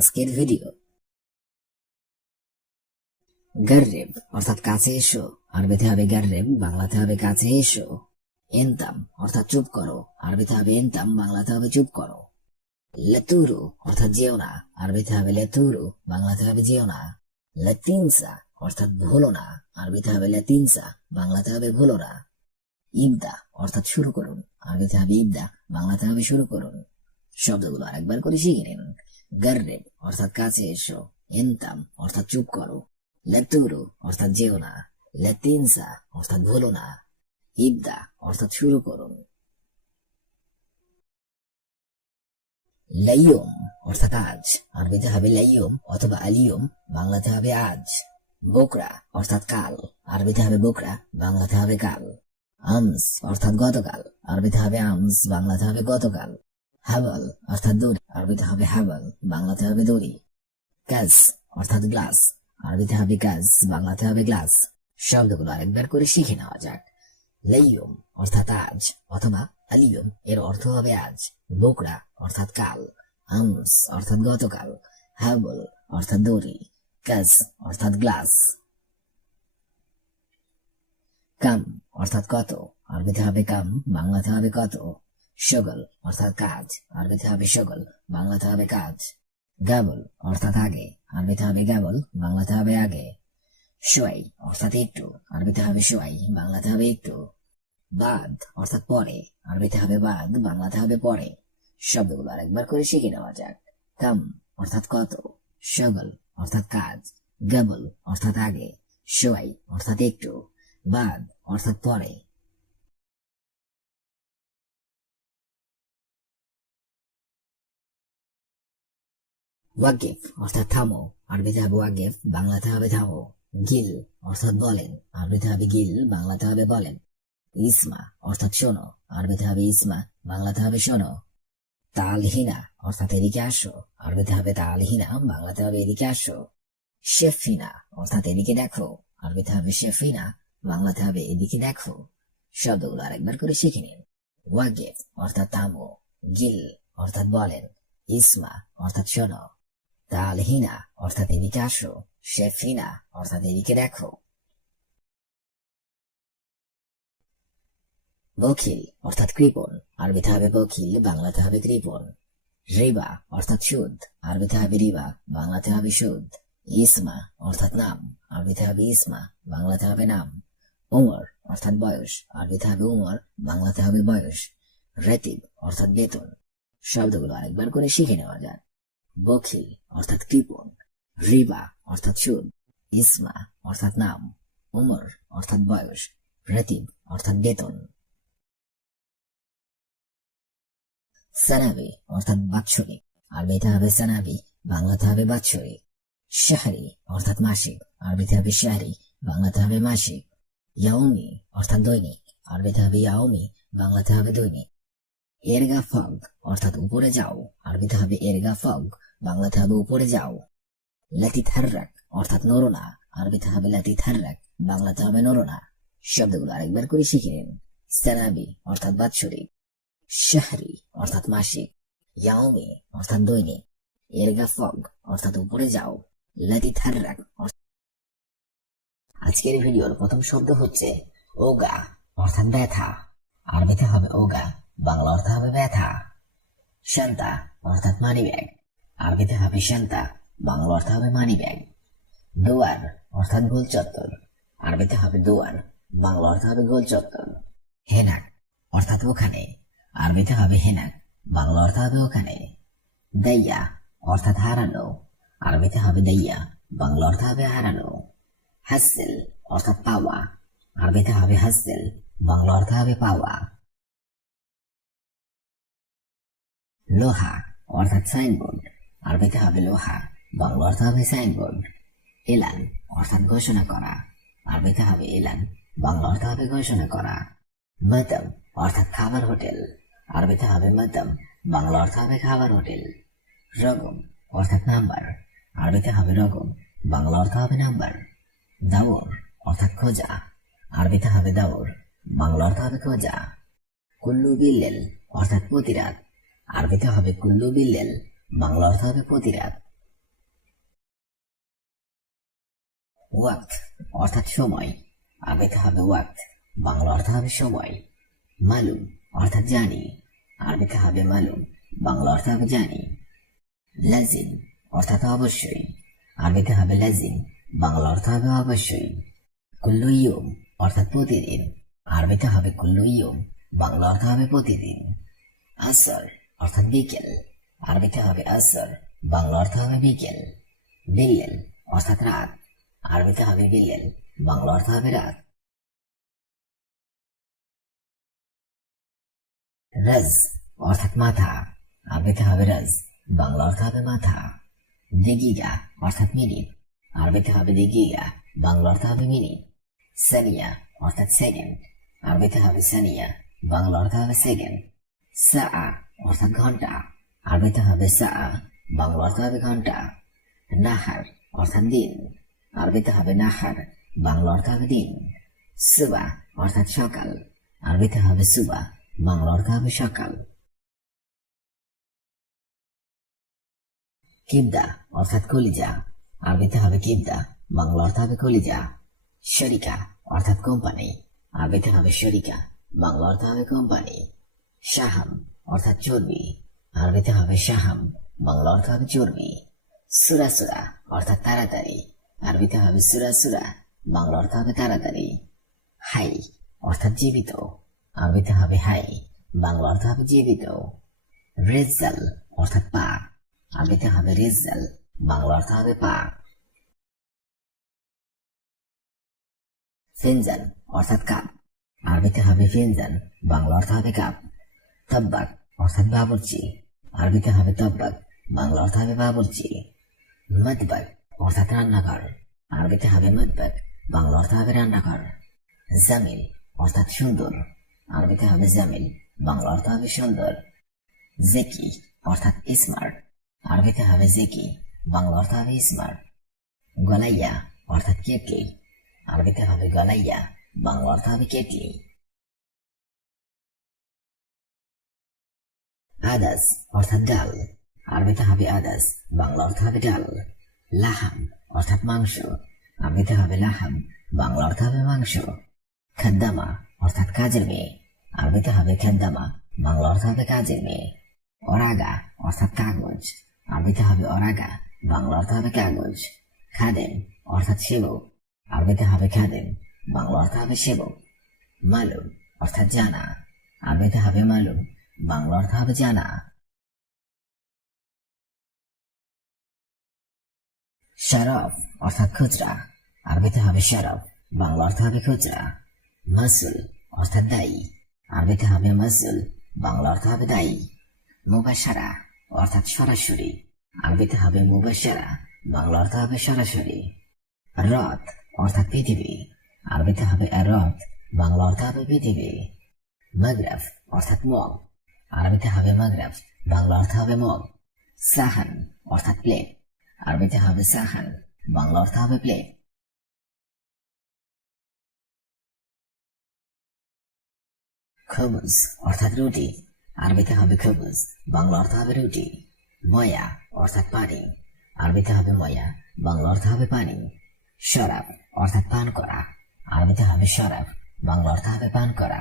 আজকের ভিডিও গার্রেব, অর্থাৎ কাছে এসো। আরবিতে হবে গার্রেব, বাংলাতে হবে কাছে এসো। এনতাম, অর্থাৎ চুপ করো। আরবিতে হবে এনতাম, বাংলাতে হবে চুপ করো। লেতুরু, অর্থাৎ যেও না। আরবিতে হবে লেতুরু, বাংলাতে হবে যেও না। লেতিনসা, অর্থাৎ ভুলো না। আরবিতে হবে লেতিনসা, বাংলাতে হবে ভুলো না। ইবদা, অর্থাৎ শুরু করুন। আরবিতে হবে ইবদা, বাংলাতে হবে শুরু করুন। শব্দগুলো আরেকবার করে শিখে নিন। গার্রেব অর্থাৎ কাছে এসো এনতাম অর্থাৎ চুপ করো। লেতুরু অর্থাৎ যেও না। লেতিনসা অর্থাৎ ভুলো না। ইবদা অর্থাৎ শুরু করুন লাইয়ুম অর্থাৎ আজ। আরবিতে হবে লাইয়ুম অথবা আলিয়ম, বাংলাতে হবে আজ। বোকরা অর্থাৎ কাল। আরবিতে হবে বোকরা, বাংলাতে হবে কাল। আমস অর্থাৎ গতকাল। আরবিতে হবে আমস, বাংলাতে হবে গতকাল। হাবল অর্থাৎ দড়ি, আরবিতে হবে হাবল বাংলাতে হবে দড়ি। কাজ অর্থাৎ গ্লাস, আরবিতে হবে কাজ বাংলাতে হবে গ্লাস। শব্দগুলো আরেকবার করে শিখে নেওয়া যাক। লাইয়ুম অর্থাৎ আজ অথবা আলিয়ুম, এর অর্থ হবে আজ। বোকরা অর্থাৎ কাল। আমস অর্থাৎ গতকাল। হাবল অর্থাৎ দড়ি। কাজ অর্থাৎ গ্লাস। কাম অর্থাৎ কত, আরবিতে হবে কাম, বাংলাতে হবে কত। সগল, অর্থাৎ কাজ। আরবিতে হবে সগল, বাংলাতে হবে কাজ। গাবল, অর্থাৎ আগে। আরবিতে হবে গাবল, বাংলাতে হবে আগে। সোয়াই, অর্থাৎ একটু। আরবিতে হবে সোয়াই, বাংলাতে হবে একটু। বাদ, অর্থাৎ পরে। আরবিতে হবে বাদ, বাংলাতে হবে পরে। শব্দগুলো আরেকবার করে শিখে নেওয়া যাক। কাম, অর্থাৎ কত। সগল, অর্থাৎ কাজ। গাবল, অর্থাৎ আগে। সোয়াই, অর্থাৎ একটু। বাদ, অর্থাৎ পরে। ওয়াকিফ অর্থাৎ থামো। আরবিতে হবে ওয়াকিফ, বাংলাতে হবে থামো। গিল অর্থাৎ বলেন। আরবিতে হবে গিল, বাংলাতে হবে বলেন। ইসমা অর্থাৎ শোনো। আরবিতে হবে ইসমা, বাংলাতে হবে শোনো। তালহিনা অর্থাৎ এদিকে আসো। আরবিতে হবে তালহিনা, বাংলাতে হবে এদিকে আসো। শেফিনা অর্থাৎ এদিকে দেখো। আরবিতে হবে শেফিনা, বাংলাতে হবে এদিকে দেখো। শব্দগুলো আরেকবার করে শিখে নিন। ওয়াগেফ অর্থাৎ তামো গিল অর্থাৎ বলেন। ইসমা অর্থাৎ শোনো। তালহিনা অর্থাৎ এদিকে আসো। শেফিনা, অর্থাৎ এদিকে দেখো। বখিল, অর্থাৎ কৃপণ আরবিতে হবে বখিল, বাংলাতে হবে কৃপণ রিবা, অর্থাৎ সুদ। আরবিতে হবে রিবা, বাংলাতে হবে সুদ। ইসমা, অর্থাৎ নাম। আরবিতে হবে ইসমা, বাংলাতে হবে নাম। উমর, অর্থাৎ বয়স। আরবিতে হবে উমর, বাংলাতে হবে বয়স। রেতিব, অর্থাৎ বেতন। শব্দগুলো আরেকবার করে শিখে নেওয়া যায় বখিল অর্থাৎ কৃপণ রিবা, অর্থাৎ সুদ ইসমা, অর্থাৎ নাম, উমর, অর্থাৎ বয়স, রেতিব, অর্থাৎ বেতন। সানাবি, অর্থাৎ বাৎসরিক, আরবিতে হবে সানাবি, বাংলাতে হবে বাৎসরিক। শাহরি, অর্থাৎ মাসিক, আরবিতে হবে শাহরি, বাংলাতে হবে মাসিক। ইয়াউমি, অর্থাৎ দৈনিক, আরবিতে হবে ইয়াউমি, বাংলাতে হবে দৈনিক। এরগা ফগ, অর্থাৎ উপরে যাও। আরবিতে হবে এরগা ফগ, বাংলাতে হবে উপরে যাও। লাতি থার্রাক, অর্থাৎ নরোনা। আরবিতে হবে লাতি থার্রাক, বাংলাতে হবে নরোনা। শব্দগুলো আরেকবার করে শিখে নিন। সানাবি অর্থাৎ বাৎসরিক। শাহরি, অর্থাৎ মাসিক। ইয়াওমি, অর্থাৎ দৈনিক। এরগা ফগ, অর্থাৎ উপরে যাও। লাতি থার্রাক আজকের ভিডিওর প্রথম শব্দ হচ্ছে ওগা, অর্থাৎ ব্যথা। আরবিতে হবে ওগা। বাংলা অর্থ হবে ব্যথা। শান্তা, অর্থাৎ মানি ব্যাগ আরবিতে হবে শান্তা, বাংলা অর্থ হবে মানি ব্যাগ দোয়ার, অর্থাৎ গোল চত্বর। আরবিতে হবে দোয়ার, বাংলা অর্থ হবে গোল চত্বর। হেনাক, অর্থাৎ ওখানে। আরবিতে হবে হেনাক, বাংলা অর্থ হবে ওখানে। দাইয়া, অর্থাৎ হারানো। আরবিতে হবে দাইয়া, বাংলা অর্থ হবে হারানো। হাসেল, অর্থাৎ পাওয়া। আরবিতে হবে হাসেল, বাংলা অর্থ হবে পাওয়া। লোহা, অর্থাৎ সাইনবোর্ড। আরবিতে হবে লোহা বাংলা অর্থ হবে সাইনবোর্ড। এলান, অর্থাৎ ঘোষণা করা। আরবিতে হবে এলান, বাংলা অর্থ হবে ঘোষণা করা। মতম অর্থাৎ খাবার হোটেল। আরবিতে হবে মতম বাংলা অর্থ হবে খাবার হোটেল। রগম, অর্থাৎ নাম্বার। আরবিতে হবে রগম, বাংলা অর্থ হবে নাম্বার। দাওর, অর্থাৎ খোঁজা। আরবিতে হবে দাওর, বাংলা অর্থ হবে খোঁজা। কুল্লু বিল্লেল, অর্থাৎ প্রতিরাত। আরবিতে হবে কুল্লু বিল্লেল বাংলা অর্থ হবে প্রতি রাত ওয়াক্ত, অর্থাৎ সময়। আরবিতে হবে ওয়াক্ত, বাংলা অর্থ হবে সময়। মালুম, অর্থাৎ জানি। আরবিতে হবে মালুম, বাংলা অর্থ হবে জানি। লাজিম, অর্থাৎ অবশ্যই। আরবিতে হবে লাজিম, বাংলা অর্থ হবে অবশ্যই। কুল্লু ইয়ম, অর্থাৎ প্রতিদিন। আরবিতে হবে কুল্লু ইয়ম, বাংলা অর্থ হবে প্রতিদিন। আসর অর্থাৎ বিকেল। আরবিতে হবে আসর, বাংলা অর্থ হবে বিকেল। বিল্লেল অর্থাৎ রাত। আরবিতে হবে বিল্লেল বাংলা অর্থ হবে রাত। রাজ, অর্থাৎ মাথা। আরবিতে হবে রাজ, বাংলা অর্থ হবে মাথা। দিগিগা, অর্থাৎ মিনিট। আরবিতে হবে দিগিগা, বাংলা অর্থ হবে মিনিট। সানিয়া, অর্থাৎ সেকেন্ড। আরবিতে হবে সানিয়া, বাংলা অর্থ হবে সেকেন্ড। সা অর্থাৎ ঘণ্টা আরবিতে হবে সা বাংলা অর্থ হবে ঘণ্টা নাহার অর্থাৎ দিন আরবিতে হবে নাহার, বাংলা অর্থ হবে দিন, সুবা অর্থাৎ সকাল আরবিতে হবে সুবা, বাংলা অর্থ হবে সকাল। কিবদা অর্থাৎ কলিজা আরবিতে হবে কিবদা, বাংলা অর্থ হবে কলিজা। শরিকা অর্থাৎ কোম্পানি আরবিতে হবে শরিকা, বাংলা অর্থ হবে কোম্পানি। শাহাম অর্থাৎ চর্বি আরবিতে হবে শাহাম বাংলা অর্থ হবে চর্বি। সুরা সুরা, অর্থাৎ তাড়াতাড়ি আরবিতে হবে সুরা সুরা বাংলা অর্থ হবে তাড়াতাড়ি। হাই, অর্থাৎ জীবিত আরবিতে হবে হাই বাংলা অর্থ হবে জীবিত। রেজাল অর্থাৎ পা আরবিতে হবে রেজাল বাংলা অর্থ হবে পা। ফিনজান, অর্থাৎ কাপ আরবিতে হবে ফিনজান বাংলা অর্থ হবে কাপ। তব্বাক অর্থাৎ বাবুর্চি। আরবিতে হবে তব্বাক বাংলা অর্থ হবে বাবুর্চি। মদবাক অর্থাৎ রান্নাঘর। আরবিতে হবে মদবাক বাংলা অর্থ হবে রান্নাঘর। জামিল, অর্থাৎ সুন্দর। আরবিতে হবে জামিল, বাংলা অর্থ হবে সুন্দর। জেকি, অর্থাৎ স্মার্ট আরবিতে হবে জেকি, বাংলা অর্থ হবে স্মার্ট গলাইয়া, অর্থাৎ কেটলি। আরবিতে হবে গলাইয়া, বাংলা অর্থ হবে কেটলি। আদাস, অর্থাৎ ডাল। আরবিতে হবে আদাস, বাংলা অর্থ হবে ডাল। লাহাম, অর্থাৎ মাংস। আরবিতে হবে লাহাম, বাংলা অর্থ হবে মাংস। খাদ্দামা, অর্থাৎ কাজের মেয়ে। আরবিতে হবে খাদ্দামা, বাংলা অর্থ হবে কাজের মেয়ে। অরাগা, অর্থাৎ কাগজ। আরবিতে হবে অরাগা, বাংলা অর্থ হবে কাগজ। খাদেম, অর্থাৎ সেবক। আরবিতে হবে খাদেম, বাংলা অর্থ হবে সেবক। মালুম, অর্থাৎ জানা। আরবিতে হবে মালুম বাংলা অর্থ জানা শরফ অর্থাৎ খুচরা। আরবিতে হবে শরফ বাংলা অর্থ হবে খুচরা। মাসুল অর্থাৎ দায়ী। আরবিতে হবে মাসুল বাংলা অর্থ হবে দায়ী। মুবাসারা অর্থাৎ সরাসরি। আরবিতে হবে মুবাসারা বাংলা অর্থ হবে সরাসরি। রথ, অর্থাৎ পৃথিবী। আরবিতে হবে রথ বাংলা অর্থ হবে পৃথিবী। মাগরাফ অর্থাৎ মগ। আরবিতে হবে মাগরাফ বাংলা অর্থ হবে মগ, সাহান অর্থাৎ প্লেট আরবিতে হবে সাহান, বাংলা অর্থ হবে প্লেট খবুজ অর্থাৎ রুটি, আরবিতে হবে খবুজ বাংলা অর্থ হবে রুটি। ময়া অর্থাৎ পানি, আরবিতে হবে ময়া, বাংলা অর্থ হবে পানি। শরাব অর্থাৎ পান করা, আরবিতে হবে শরাব, বাংলা অর্থ হবে পান করা।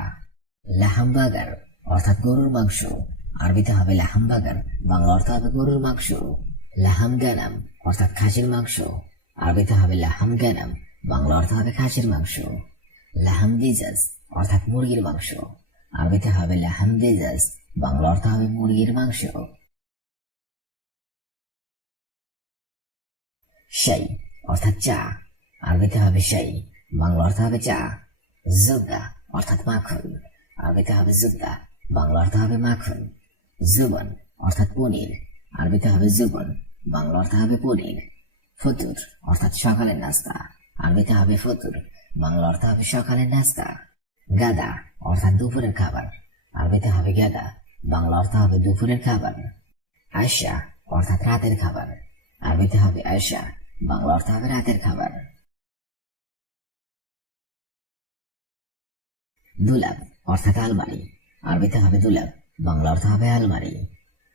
লাহামবাগার অর্থাৎ গরুর মাংস। আরবিতে হবে লাহামবাগার বাংলা অর্থ হবে গরুর মাংস। লাহাম গানাম অর্থাৎ খাসির মাংস। আরবিতে হবে লাহাম গানাম বাংলা অর্থ হবে খাসির মাংস। লাহাম দিজাজ অর্থাৎ মুরগির মাংস। আরবিতে হবে লাহাম দিজাজ বাংলা অর্থ হবে মুরগির মাংস। শাই, অর্থাৎ চা। আরবিতে হবে শাই, বাংলা অর্থ হবে চা। জুবদা অর্থাৎ মাখন। আরবিতে হবে জুবদা বাংলা অর্থ হবে মাখন, জুবন, অর্থাৎ পনির। আরবিতে হবে জুবন, বাংলা অর্থ হবে পনির। ফতুর, অর্থাৎ সকালের নাস্তা। আরবিতে হবে ফতুর, বাংলা অর্থ হবে সকালের নাস্তা। গাদা, অর্থাৎ দুপুরের খাবার। আরবিতে হবে গাদা, বাংলা অর্থ হবে দুপুরের খাবার। আয়সা অর্থাৎ রাতের খাবার। আরবিতে হবে আয়সা বাংলা অর্থ হবে রাতের খাবার। দুলাব, অর্থাৎ আলমারি। আরবিতে হবে দুলাব বাংলা অর্থ হবে আলমারি।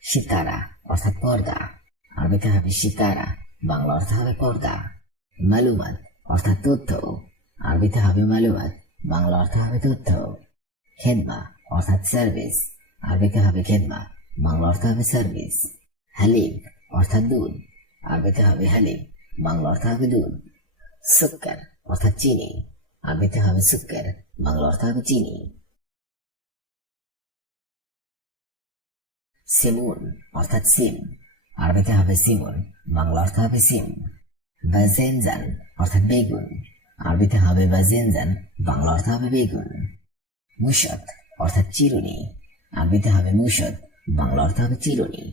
সিতারা, অর্থাৎ পর্দা। আরবিতে হবে সিতারা, বাংলা অর্থ হবে পর্দা। মালুমাত, অর্থাৎ তথ্য। আরবিতে হবে মালুমাত, বাংলা অর্থ হবে তথ্য। খেদমা, অর্থাৎ সার্ভিস। আরবিতে হবে খেদমা, বাংলা অর্থ হবে সার্ভিস। হালিব অর্থাৎ দুধ। আরবিতে হবে হালিব বাংলা অর্থ হবে দুধ। সুক্কার, অর্থাৎ চিনি। আরবিতে হবে সুক্কার, বাংলা অর্থ হবে চিনি। সিমুন, অর্থাৎ সিম। আরবিতে হবে সিমুন, বাংলা অর্থ হবে সিম। বাজেনজান, অর্থাৎ বেগুন। আরবিতে হবে বাজেনজান, বাংলা অর্থ হবে বেগুন। মুশত অর্থাৎ চিরুনি। আরবিতে হবে মুশত বাংলা অর্থ হবে চিরুনি।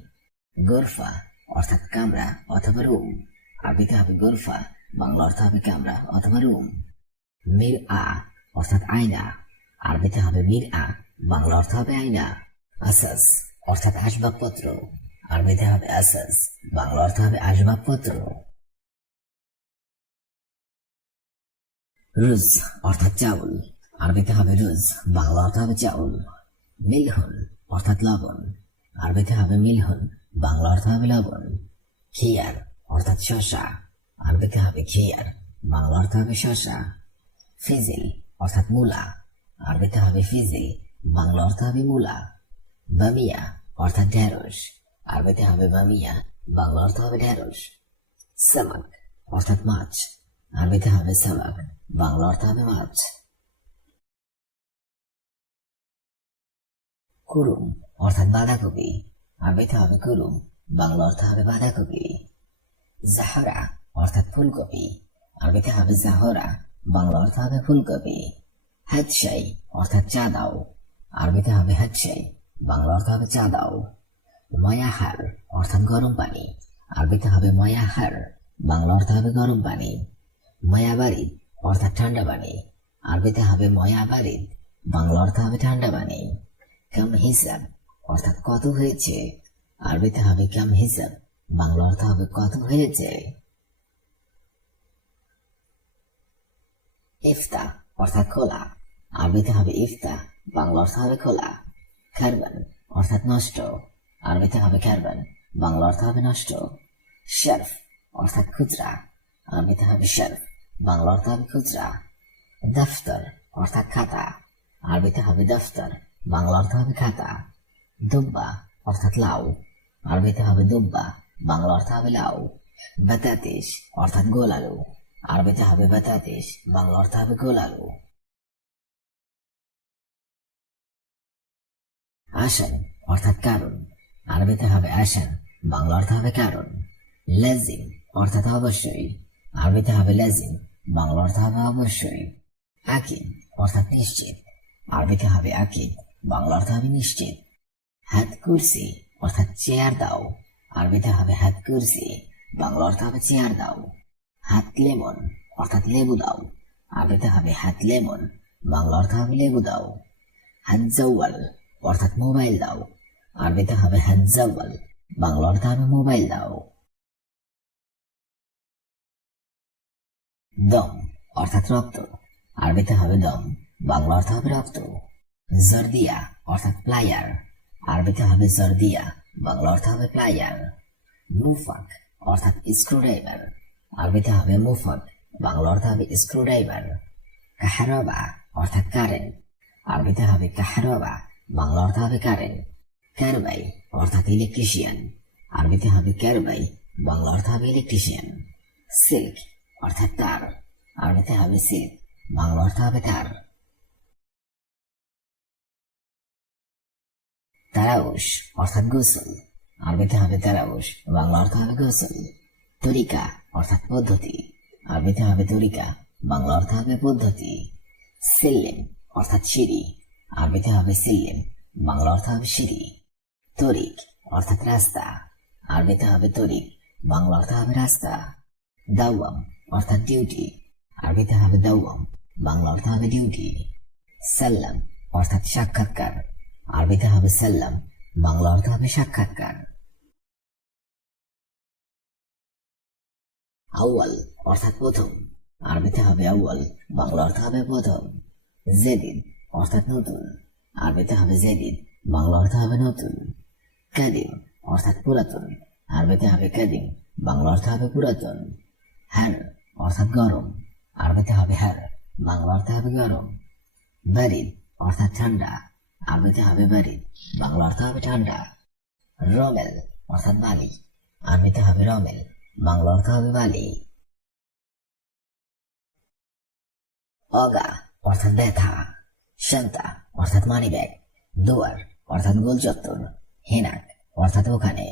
গোরফা, অর্থাৎ কামরা অথবা রুম। আরবিতে হবে গোরফা, বাংলা অর্থ হবে কামরা অথবা রুম। মির আ, অর্থাৎ আয়না। আরবিতে হবে মির আ, বাংলা অর্থ হবে আয়না। আসাস অর্থাৎ আসবাবপত্র। আরবিতে হবে আসাস বাংলা অর্থ হবে আসবাবপত্র। রুজ, অর্থাৎ চাউল। আরবিতে হবে রুজ, বাংলা অর্থ হবে চাউল। মিলহন অর্থাৎ লবণ। আরবিতে হবে মিলহন বাংলা অর্থ হবে লবণ। খিয়ার অর্থাৎ শশা আরবিতে হবে খিয়ার বাংলা অর্থ হবে শশা ফিজিল, অর্থাৎ মূলা। আরবিতে হবে ফিজিল, বাংলা অর্থ হবে মূলা। বামিয়া অর্থাৎ ঢেঁড়স। আরবিতে হবে বামিয়া বাংলা অর্থ হবে ঢেঁড়স। সামাক, অর্থাৎ মাছ। আরবিতে হবে সামাক, বাংলা অর্থ হবে মাছ। কুরুম অর্থাৎ বাঁধাকপি। আরবিতে হবে কুরুম বাংলা অর্থ হবে বাঁধাকপি। জাহরা, অর্থাৎ ফুলকপি। আরবিতে হবে জাহরা, বাংলা অর্থ হবে ফুলকপি। হাদশাই অর্থাৎ চা দাও। আরবিতে হবে হাদশাই বাংলা অর্থ হবে চা দাও। ময়াহার, অর্থাৎ গরম পানি। আরবিতে হবে ময়াহার বাংলা অর্থ হবে গরম পানি। ময়াবারিদ, অর্থাৎ ঠান্ডা পানি। আরবিতে হবে ময়াবারিদ বাংলা অর্থ হবে ঠান্ডা পানি। কাম হিসাব, অর্থাৎ কত হয়েছে? আরবিতে হবে কাম হিসাব বাংলা অর্থ হবে কত হয়েছে? ইফতা অর্থাৎ খোলা। আরবিতে হবে ইফতা বাংলা অর্থ হবে খোলা। খারবান অর্থাৎ নষ্ট। আরবিতে হবে খারবান বাংলা অর্থ হবে নষ্ট। শরফ অর্থাৎ খুচরা। আরবিতে হবে শরফ বাংলা অর্থ হবে খুচরা। দফতর অর্থাৎ খাতা। আরবিতে হবে দফতর বাংলা অর্থ হবে খাতা। দুব্বা অর্থাৎ লাউ। আরবিতে হবে দুব্বা বাংলা অর্থ হবে লাউ। বাতাতিস অর্থাৎ গোল আলু আরবিতে হবে বাতাতিস বাংলা অর্থ হবে গোল আলু আসেন, অর্থাৎ কারণ। আরবিতে হবে আসেন, বাংলা অর্থ হবে কারণ। লেজিম অর্থাৎ অবশ্যই। আরবিতে হবে লেজিম বাংলা অর্থ হবে অবশ্যই। আকিদ অর্থাৎ নিশ্চিত। আরবিতে হবে আকিদ বাংলা অর্থ হবে নিশ্চিত। হাত কুরসি অর্থাৎ চেয়ার দাও। আরবিতে হবে হাত কুরসি, বাংলা অর্থ হবে চেয়ার দাও। হাত লেমন অর্থাৎ লেবু দাও। আরবিতে হবে হাত লেমন, বাংলা অর্থ হবে লেবু দাও। হাত জওয়াল অর্থাৎ মোবাইল দাও। আরবিতে হবে হাত জওয়াল বাংলা অর্থ হবে মোবাইল দাও। দম, অর্থাৎ রক্ত। আরবিতে হবে দম, বাংলা অর্থ হবে রক্ত। জর্দিয়া, অর্থাৎ প্লায়ার। আরবিতে হবে জর্দিয়া, বাংলা অর্থ হবে প্লায়ার। মুফাক, অর্থাৎ স্ক্রুড্রাইভার। আরবিতে হবে মুফাক, বাংলা অর্থ হবে স্ক্রুড্রাইভার। কাহারবা, অর্থাৎ কারেন্ট। আরবিতে হবে কাহারবা বাংলা অর্থ হবে কারেন্ট ক্যারবাই অর্থাৎ ইলেকট্রিশিয়ান আরবিতে হবে ক্যারবাই বাংলা অর্থ হবে ইলেকট্রিশিয়ান সিল্ক অর্থাৎ তার। আরবিতে হবে সিল্ক বাংলা অর্থ হবে তার। তারাউস অর্থাৎ গোসল। আরবিতে হবে তারাউস বাংলা অর্থ হবে গোসল। তরিকা, অর্থাৎ পদ্ধতি। আরবিতে হবে তরিকা বাংলা অর্থ হবে পদ্ধতি। সিল্লিম অর্থাৎ সিঁড়ি। আরবিতে হবে সিল্লিম বাংলা অর্থ হবে সিঁড়ি। তরিক অর্থাৎ রাস্তা। আরবিতে হবে তরিক, বাংলা অর্থ হবে রাস্তা। দাওয়াম অর্থাৎ ডিউটি। আরবিতে হবে দাওয়াম, বাংলা অর্থ হবে ডিউটি। সাল্লাম অর্থাৎ সাক্ষাৎকার। আরবিতে হবে সাল্লাম, বাংলা অর্থ হবে সাক্ষাৎকার। আউয়াল অর্থাৎ প্রথম। আরবিতে হবে আউয়াল, বাংলা অর্থ হবে প্রথম। জেদিদ অর্থাৎ নতুন। আরবিতে হবে জেদিদ, বাংলা অর্থ হবে নতুন। কাদিম, অর্থাৎ পুরাতন। আরবিতে হবে কাদিম, বাংলা অর্থ হবে পুরাতন। হ্যার অর্থাৎ গরম। আরবিতে হবে হার, বাংলা অর্থে হবে গরম। বারিদ, অর্থাৎ ঠান্ডা। আরবিতে হবে বারিদ, বাংলা অর্থ হবে ঠান্ডা। রমেল, অর্থাৎ বালি। আরবিতে হবে রমেল, বাংলা অর্থ হবে বালি। অগা, অর্থাৎ ব্যথা। শান্তা, অর্থাৎ মানিব্যাগ, দুয়ার, অর্থাৎ গোল চত্বর হেনাক, অর্থাৎ ওখানে,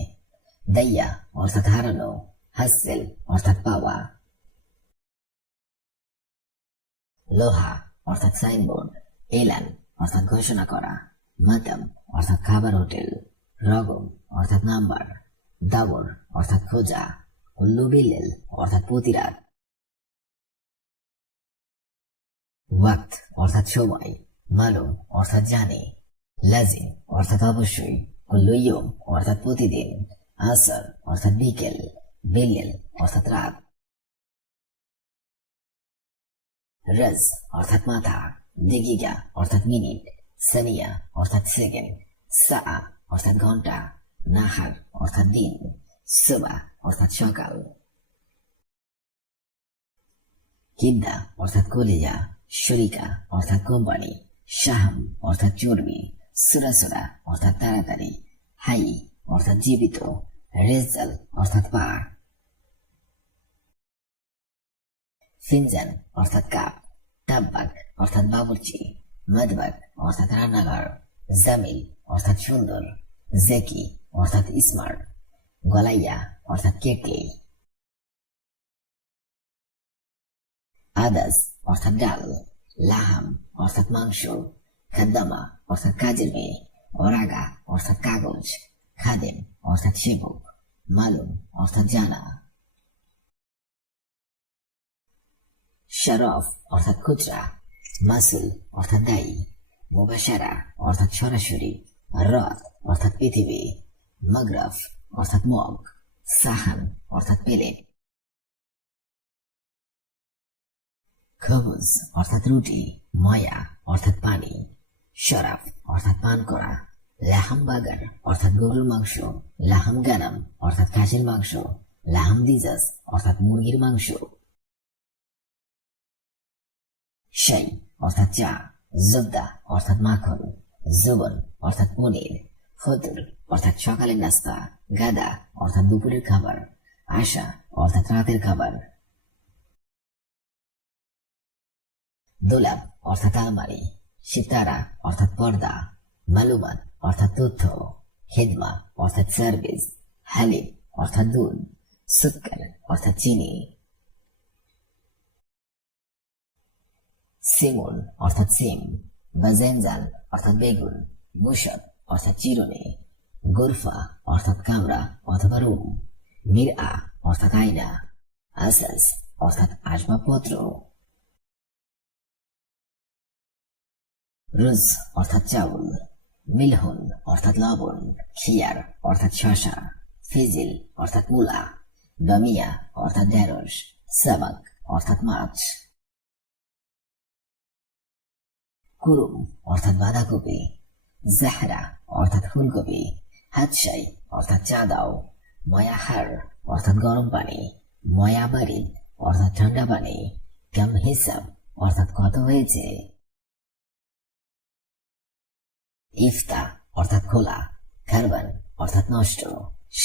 দাইয়া, অর্থাৎ হারানো, হাসেল, অর্থাৎ পাওয়া, লোহা, অর্থাৎ সাইনবোর্ড, এলান, অর্থাৎ ঘোষণা করা, মাতাম, অর্থাৎ খাবার হোটেল, রগম, অর্থাৎ নাম্বার, দাবর, অর্থাৎ খোঁজা উল্লুবিল্লেল অর্থাৎ প্রতিরাত, ওয়াক্ত, অর্থাৎ সময় মালুম অর্থাৎ জানে, লাজিম অর্থাৎ অবশ্যই কুল্লুইয়ম অর্থাৎ প্রতিদিন আসর অর্থাৎ বিকেল, বিল্লেল অর্থাৎ রাত। রজ অর্থাৎ মাথা, দিগিগা অর্থাৎ মিনিট, সানিয়া অর্থাৎ সেকেন্ড সা অর্থাৎ ঘণ্টা, নাহার অর্থাৎ দিন, সুবা অর্থাৎ সকাল। কিদ্দা অর্থাৎ কলিজা, শরিকা অর্থাৎ কোম্পানি। শাহাম অর্থাৎ চর্বি সুরাসুরা অর্থাৎ তাড়াতাড়ি, হাই অর্থাৎ জীবিত, রেজাল অর্থাৎ পা ফিনজান অর্থাৎ কাপ, তাব্বাক অর্থাৎ বাবুর্চি, মদবাক অর্থাৎ রান্নাঘর, জামিল অর্থাৎ সুন্দর, জেকি অর্থাৎ স্মার্ট, গলাইয়া অর্থাৎ কেটলি আদাস অর্থাৎ ডাল লাহাম অর্থাৎ মাংস, খাদ্দামা, অর্থাৎ কাজের মেয়ে ওরাগা অর্থাৎ কাগজ, খাদেম, অর্থাৎ সেবক, মালুম, অর্থাৎ জানা। শরফ, অর্থাৎ খুচরা। মাসুল, অর্থাৎ দায়ী। মুবাসারা অর্থাৎ সরাসরি। রথ, অর্থাৎ পৃথিবী। মগরফ, অর্থাৎ মগ। সাহান, অর্থাৎ প্লেট। খবুজ অর্থাৎ রুটি, ময়া, অর্থাৎ পানি, শরাফ, অর্থাৎ পান করা, লাহাম বাগার অর্থাৎ গরুর মাংস, লাহাম গানাম, অর্থাৎ খাসির মাংস, লাহাম দিজাস, অর্থাৎ মুরগির মাংস, শাই, অর্থাৎ চা জব্দা অর্থাৎ মাখন, জবন, অর্থাৎ পনির, ফতুর, অর্থাৎ সকালের নাস্তা, গাদা, অর্থাৎ দুপুরের খাবার, আশা, অর্থাৎ রাতের খাবার। দোলাপ অর্থাৎ আলমারি, সিতারা, অর্থাৎ পর্দা, মালুমাত, অর্থাৎ তথ্য, খেদমা, অর্থাৎ সার্ভিস হালিব অর্থাৎ দুধ সুৎকার, অর্থাৎ চিনি। সিমন অর্থাৎ সিম বাজেনজান অর্থাৎ বেগুন মুসব অর্থাৎ চিরুনি। গোরফা, অর্থাৎ কামরা অথবা রুম। মির অর্থাৎ আয়না। আসাস, অর্থাৎ আসবাবপত্র। রুজ অর্থাৎ চাউল মিলহুন অর্থাৎ লবণ, খিয়ার অর্থাৎ শশা ফিজিল অর্থাৎ মূলা, বামিয়া অর্থাৎ ঢেঁড়স, সাবাক অর্থাৎ মাছ। কুরুম অর্থাৎ বাঁধাকপি, জাহরা অর্থাৎ ফুলকপি, হাতশাই অর্থাৎ চা দাও ময়াহার অর্থাৎ গরম পানি ময়া বারিদ অর্থাৎ ঠান্ডা পানি কাম হিসাব অর্থাৎ কত হয়েছে? ইফতা অর্থাৎ খোলা, খারবান অর্থাৎ নষ্ট,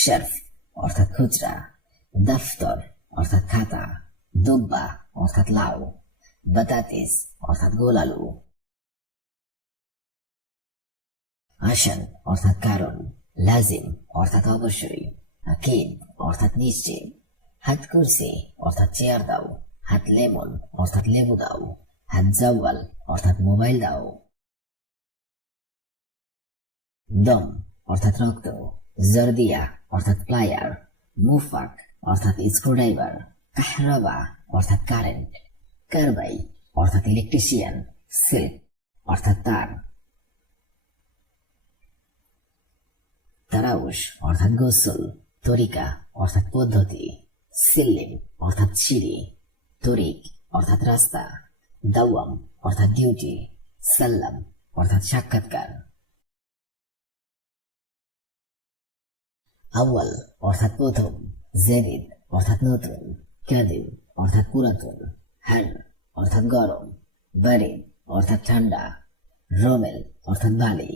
শর্ফ অর্থাৎ খুচরা, দফতর অর্থাৎ খাতা, দুব্বা অর্থাৎ লাউ, বাতাতিস অর্থাৎ গোল আসান অর্থাৎ কারণ, লাজিম অর্থাৎ অবশ্যই আকিদ অর্থাৎ নিশ্চিত হাত কুরসি অর্থাৎ চেয়ার দাও, হাত লেমন অর্থাৎ লেবু দাও, হাত জাওয়াল অর্থাৎ মোবাইল দাও। দম অর্থাৎ রক্ত। জর্দিয়া অর্থাৎ প্লায়ার মুফাক অর্থাৎ স্ক্রুড্রাইভার কাহরাবা অর্থাৎ কারেন্ট কারবাই অর্থাৎ ইলেকট্রিশিয়ান সিল্ক অর্থাৎ তার। তারাউস অর্থাৎ গোসল। তরিকা অর্থাৎ পদ্ধতি। সিল্লিম অর্থাৎ সিঁড়ি। তরিক অর্থাৎ রাস্তা। দাওয়াম অর্থাৎ ডিউটি সাল্লাম অর্থাৎ সাক্ষাৎকার। আউয়াল, অর্থাৎ প্রথম জেদিদ অর্থাৎ নতুন, কাদিম, অর্থাৎ পুরাতন হ্যান অর্থাৎ গরম বারিদ অর্থাৎ ঠান্ডা, রোমেল, অর্থাৎ বালি।